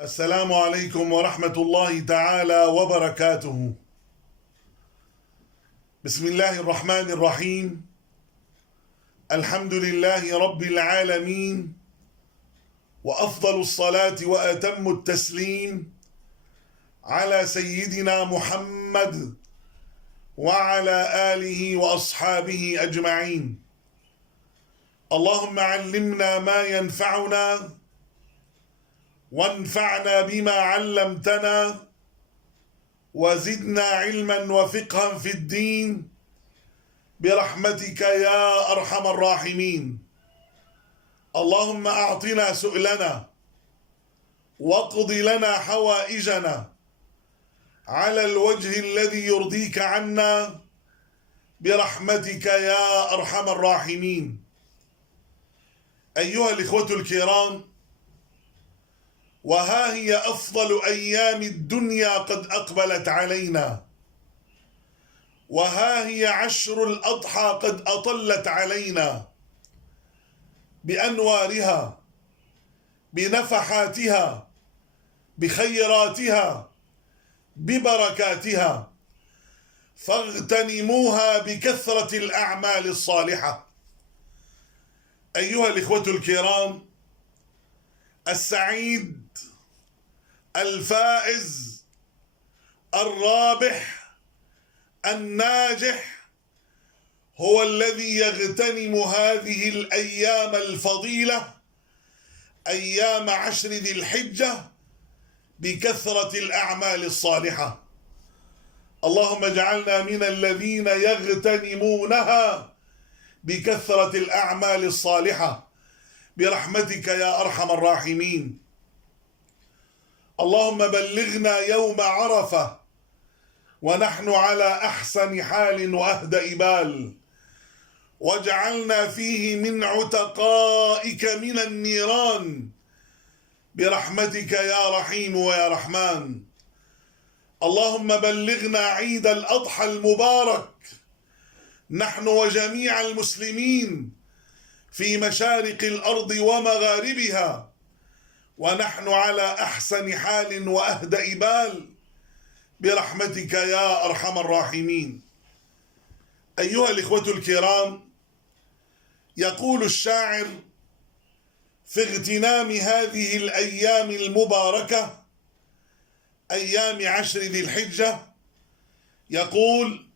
السلام عليكم ورحمة الله تعالى وبركاته. بسم الله الرحمن الرحيم. الحمد لله رب العالمين، وأفضل الصلاة وأتم التسليم على سيدنا محمد وعلى آله وأصحابه أجمعين. اللهم علمنا ما ينفعنا وانفعنا بما علمتنا وزدنا علما وفقها في الدين برحمتك يا أرحم الراحمين. اللهم أعطنا سؤلنا واقض لنا حوائجنا على الوجه الذي يرضيك عنا برحمتك يا أرحم الراحمين. أيها الإخوة الكرام، وها هي أفضل أيام الدنيا قد أقبلت علينا، وها هي عشر الأضحى قد أطلت علينا بأنوارها، بنفحاتها، بخيراتها، ببركاتها، فاغتنموها بكثرة الأعمال الصالحة. أيها الإخوة الكرام، السعيد الفائز الرابح الناجح هو الذي يغتنم هذه الأيام الفضيلة، أيام عشر ذي الحجة، بكثرة الأعمال الصالحة. اللهم اجعلنا من الذين يغتنمونها بكثرة الأعمال الصالحة برحمتك يا أرحم الراحمين. اللهم بلغنا يوم عرفة ونحن على أحسن حال وأهدأ بال، واجعلنا فيه من عتقائك من النيران برحمتك يا رحيم ويا رحمن. اللهم بلغنا عيد الأضحى المبارك نحن وجميع المسلمين في مشارق الأرض ومغاربها، ونحن على أحسن حال وأهدأ بال برحمتك يا أرحم الراحمين. أيها الإخوة الكرام، يقول الشاعر في اغتنام هذه الأيام المباركة، أيام عشر ذي الحجة، يقول: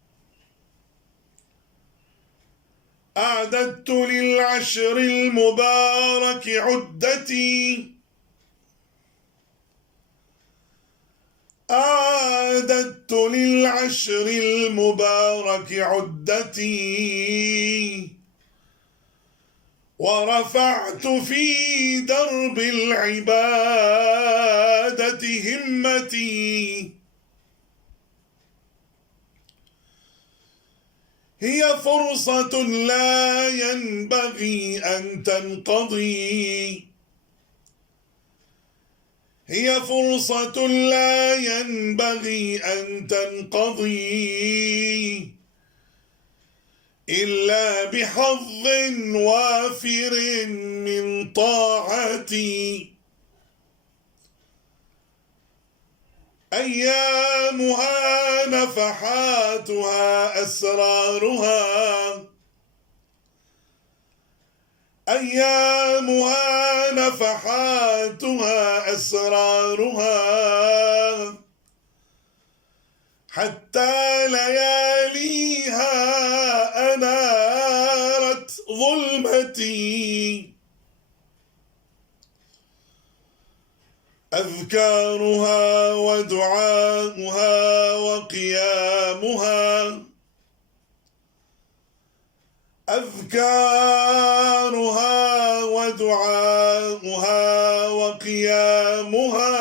أعددت للعشر المبارك عدتي، أعددت للعشر المبارك عدتي، ورفعت في درب العبادة همتي. هي فرصة لا ينبغي أن تنقضي، هي فرصة لا ينبغي أن تنقضي إلا بحظ وافر من طاعتي. أيامها نفحاتها أسرارها، أيامها نفحاتها أسرارها، حتى لياليها أنارت ظلمتي. أذكارها ودعاؤها وقيامها، أذكارها ودعاؤها وقيامها،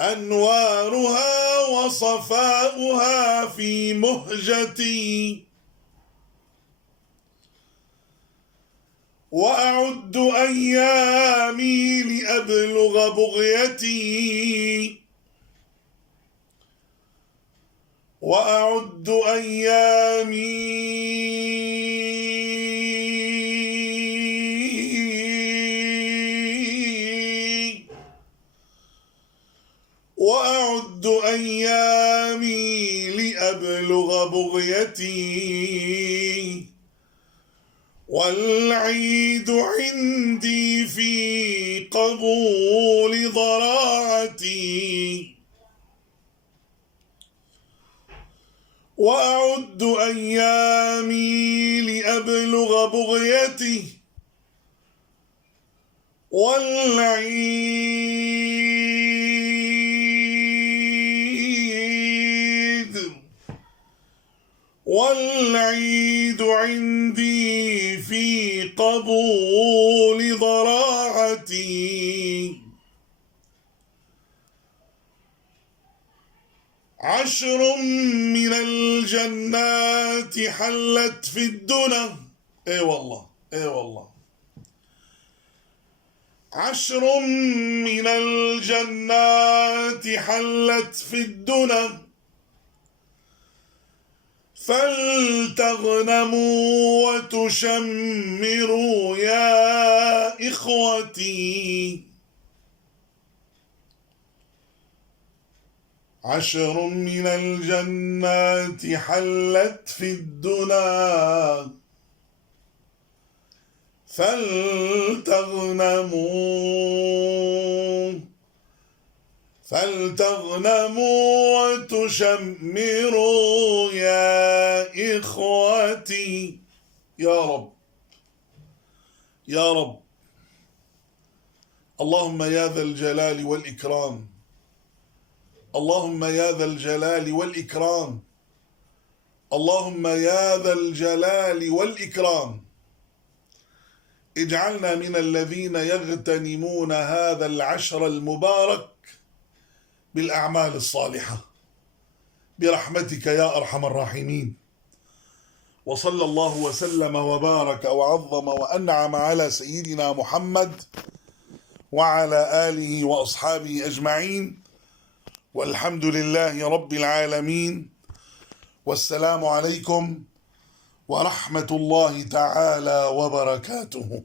أنوارها وصفاؤها في مهجتي. وأعد أيامي لأبلغ بغيتي، وأعد أيامي أيامي لأبلغ بغيتي، والعيد عندي في قبول ضراعتي، وأعد أيامي لأبلغ بغيتي، والعيد عندي في قبول ضراعتي. 10 من الجنات حلت في الدنا. اي والله، اي والله. 10 من الجنات حلت في الدنا، فلتغنموا وتشمروا يا إخوتي. 10 من الجنات حلت في الدنا، فلتغنموا وتشمروا يا إخوتي. يا رب، يا رب. اللهم يا ذا الجلال والإكرام، اللهم يا ذا الجلال والإكرام، اللهم يا ذا الجلال والإكرام، اجعلنا من الذين يغتنمون هذا العشر المبارك بالأعمال الصالحة برحمتك يا أرحم الراحمين. وصلى الله وسلم وبارك وعظم وأنعم على سيدنا محمد وعلى آله وأصحابه أجمعين، والحمد لله رب العالمين، والسلام عليكم ورحمة الله تعالى وبركاته.